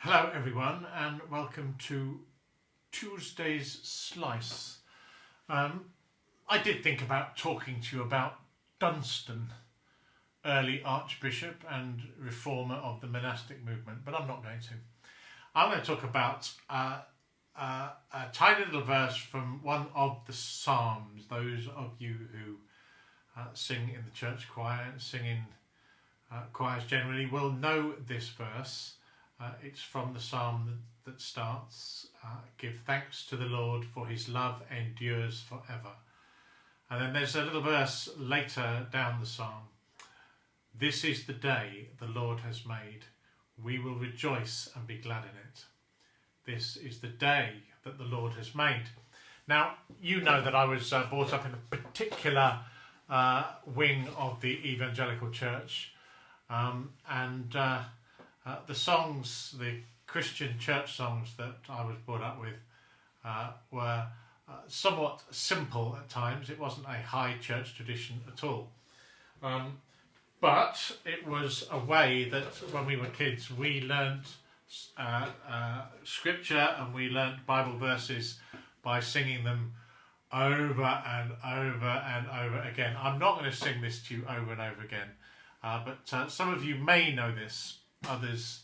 Hello everyone and welcome to Tuesday's Slice. I did think about talking to you about Dunstan, early Archbishop and reformer of the monastic movement, but I'm not going to. I'm going to talk about a tiny little verse from one of the Psalms. Those of you who sing in the church choir and sing in choirs generally will know this verse. It's from the psalm that starts, give thanks to the Lord for his love endures forever. And then there's a little verse later down the psalm. This is the day the Lord has made. We will rejoice and be glad in it. This is the day that the Lord has made. Now, you know that I was brought up in a particular wing of the evangelical church. The songs, the Christian church songs that I was brought up with were somewhat simple at times. It wasn't a high church tradition at all. But it was a way that when we were kids we learnt scripture and we learnt Bible verses by singing them over and over and over again. I'm not going to sing this to you over and over again, but some of you may know this. Others,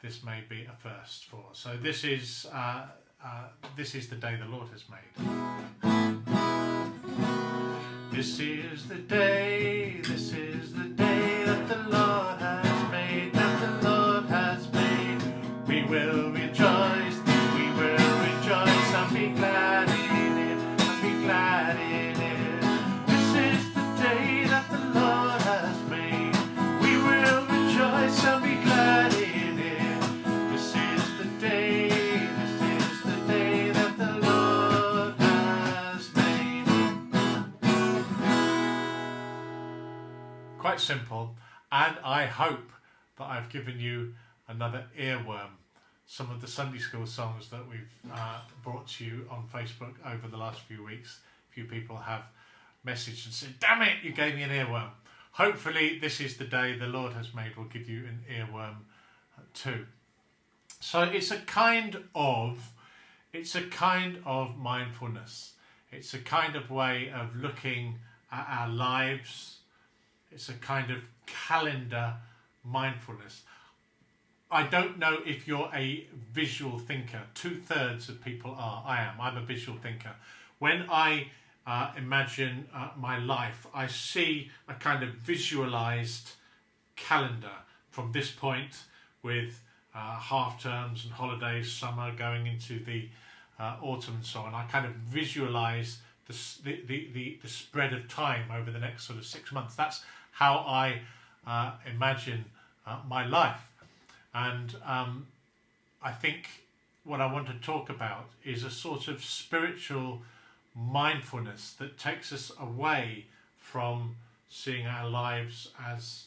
this may be a first for. So this is the day the Lord has made. This is the day that the Lord has made, that the Lord has made. We will rejoice and be glad in it, and be glad in it. This is the day that the Lord has made. We will rejoice and be glad in it. This is the day that the Lord has made. Quite simple, and I hope that I've given you another earworm. Some of the Sunday school songs that we've brought to you on Facebook over the last few weeks. A few people have messaged and said, damn it, you gave me an earworm. Hopefully this is the day the Lord has made will give you an earworm too. So it's a kind of mindfulness. It's a kind of way of looking at our lives. It's a kind of calendar mindfulness. I don't know if you're a visual thinker. 2/3 of people are. I am. I'm a visual thinker. When I imagine my life, I see a kind of visualized calendar from this point with half terms and holidays, summer going into the autumn and so on. I kind of visualize the spread of time over the next sort of 6 months. That's how I imagine my life. And I think what I want to talk about is a sort of spiritual mindfulness that takes us away from seeing our lives as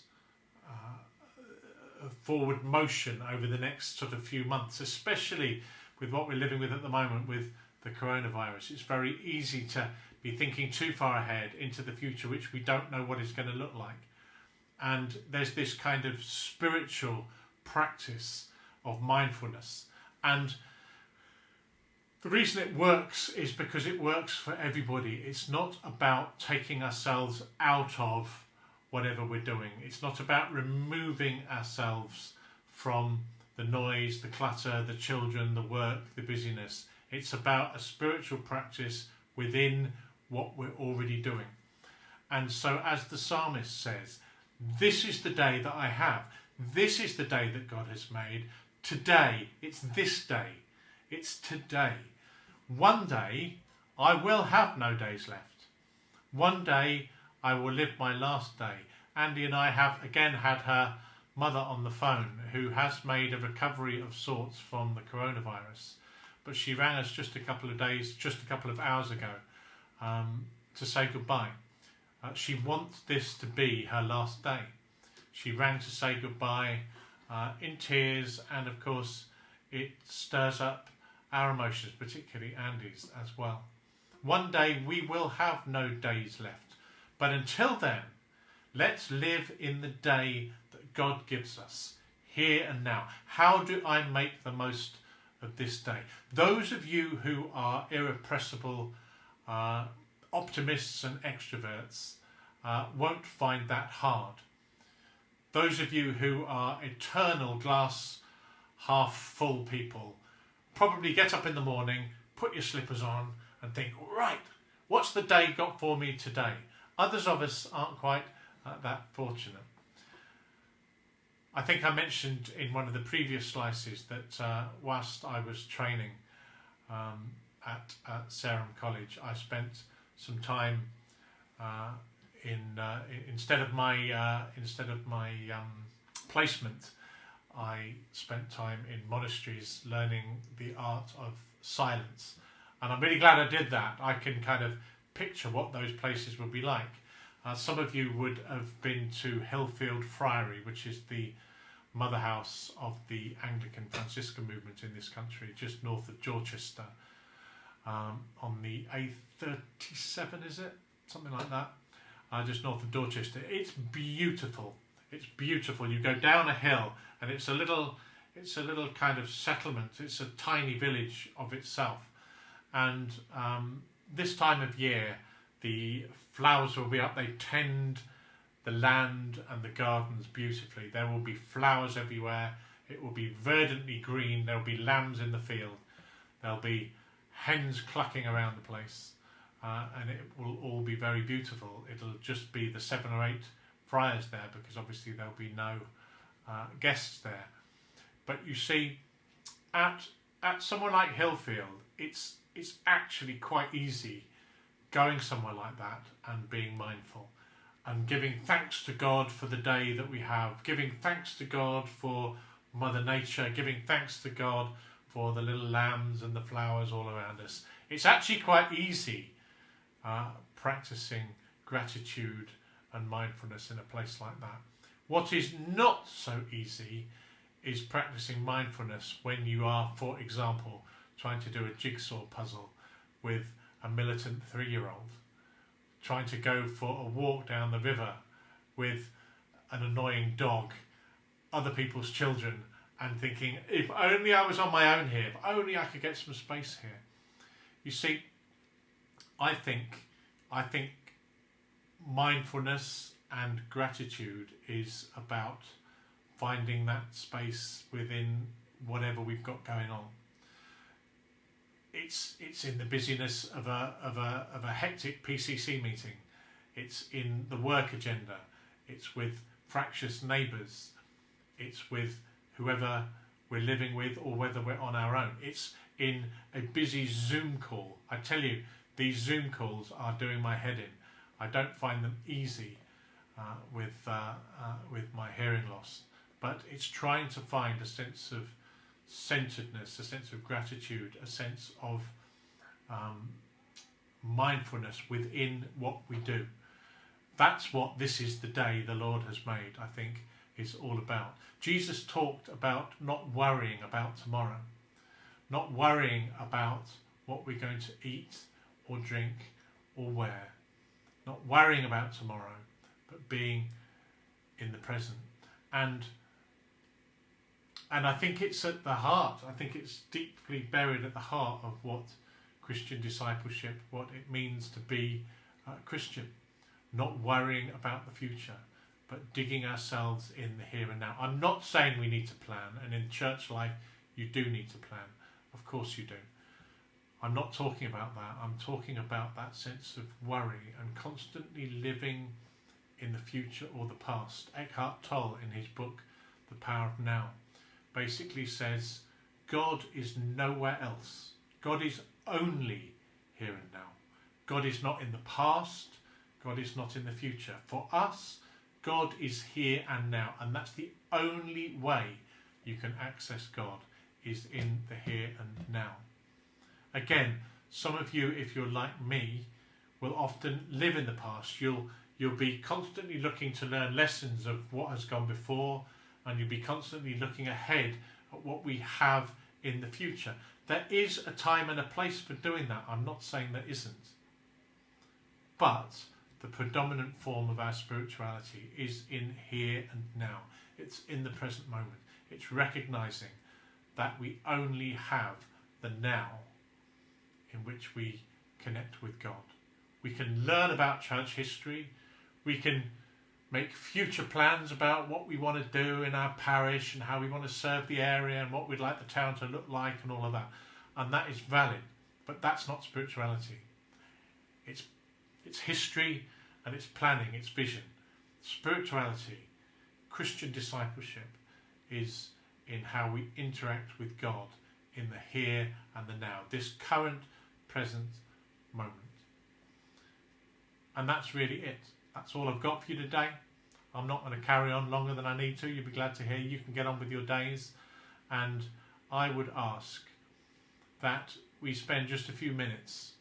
a forward motion over the next sort of few months, especially with what we're living with at the moment with the coronavirus. It's very easy to be thinking too far ahead into the future, which we don't know what it's going to look like. And there's this kind of spiritual practice of mindfulness, and the reason it works is because it works for everybody. It's not about taking ourselves out of whatever we're doing. It's not about removing ourselves from the noise, the clutter, the children, the work, the busyness. It's about a spiritual practice within what we're already doing. And so as the psalmist says, this is the day that I have. This is the day that God has made. Today, it's this day. It's today. One day, I will have no days left. One day, I will live my last day. Andy and I have again had her mother on the phone who has made a recovery of sorts from the coronavirus. But she rang us just a couple of hours ago to say goodbye. She wants this to be her last day. She rang to say goodbye in tears, and of course it stirs up our emotions, particularly Andy's as well. One day we will have no days left, but until then, let's live in the day that God gives us. here and now. How do I make the most of this day? Those of you who are irrepressible optimists and extroverts won't find that hard. Those of you who are eternal glass half full people probably get up in the morning, put your slippers on and think, right, what's the day got for me today? Others of us aren't quite that fortunate. I think I mentioned in one of the previous slices that whilst I was training at Sarum College, I spent some time instead of my placement, I spent time in monasteries learning the art of silence, and I'm really glad I did that. I can kind of picture what those places would be like. Some of you would have been to Hillfield Friary, which is the mother house of the Anglican Franciscan movement in this country, just north of Dorchester, on the A37, is it? Something like that, just north of Dorchester. It's beautiful. It's beautiful. You go down a hill, and it's a little kind of settlement. It's a tiny village of itself, and this time of year, the flowers will be up. They tend the land and the gardens beautifully. There will be flowers everywhere. It will be verdantly green. There will be lambs in the field. There'll be hens clucking around the place, and it will all be very beautiful. It'll just be the 7 or 8 friars there, because obviously there'll be no guests there. But you see, at somewhere like Hillfield, it's actually quite easy going somewhere like that and being mindful and giving thanks to God for the day that we have, giving thanks to God for Mother Nature, giving thanks to God for the little lambs and the flowers all around us. It's actually quite easy practicing gratitude and mindfulness in a place like that. What is not so easy is practicing mindfulness when you are, for example, trying to do a jigsaw puzzle with a militant 3-year-old, trying to go for a walk down the river with an annoying dog, other people's children, and thinking, if only I was on my own here, if only I could get some space here. You see, I think mindfulness and gratitude is about finding that space within whatever we've got going on. It's in the busyness of a hectic PCC meeting. It's in the work agenda. It's with fractious neighbours. It's with whoever we're living with, or whether we're on our own. It's in a busy Zoom call. I tell you, these Zoom calls are doing my head in. I don't find them easy with my hearing loss, but it's trying to find a sense of centeredness, a sense of gratitude, a sense of mindfulness within what we do. That's what this is the day the Lord has made, I think, is all about. Jesus talked about not worrying about tomorrow, not worrying about what we're going to eat or drink or wear, not worrying about tomorrow, but being in the present. And I think it's at the heart, I think it's deeply buried at the heart of what Christian discipleship, what it means to be Christian. Not worrying about the future, but digging ourselves in the here and now. I'm not saying we need to plan, and in church life you do need to plan. Of course you do. I'm not talking about that. I'm talking about that sense of worry and constantly living in the future or the past. Eckhart Tolle, in his book The Power of Now, basically says God is nowhere else. God is only here and now. God is not in the past. God is not in the future. For us, God is here and now, and that's the only way you can access God, is in the here and now. Again, some of you, if you're like me, will often live in the past. You'll be constantly looking to learn lessons of what has gone before, and you'll be constantly looking ahead at what we have in the future. There is a time and a place for doing that. I'm not saying there isn't. But the predominant form of our spirituality is in here and now. It's in the present moment. It's recognizing that we only have the now in which we connect with God. We can learn about church history. We can make future plans about what we want to do in our parish and how we want to serve the area and what we'd like the town to look like and all of that. And that is valid, but that's not spirituality. It's history and it's planning, it's vision. Spirituality, Christian discipleship, is in how we interact with God in the here and the now, this current, present moment. And that's really it. That's all I've got for you today. I'm not going to carry on longer than I need to. You'll be glad to hear. You can get on with your days. And I would ask that we spend just a few minutes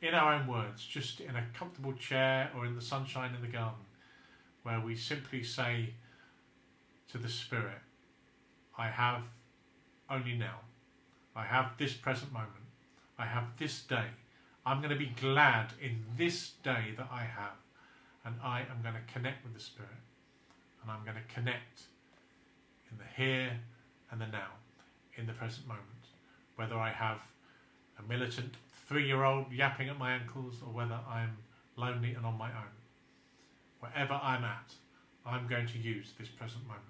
in our own words, just in a comfortable chair or in the sunshine in the garden, where we simply say to the Spirit, I have only now. I have this present moment. I have this day. I'm going to be glad in this day that I have. And I am going to connect with the Spirit. And I'm going to connect in the here and the now, in the present moment. Whether I have a militant 3-year-old yapping at my ankles or whether I'm lonely and on my own. Wherever I'm at, I'm going to use this present moment.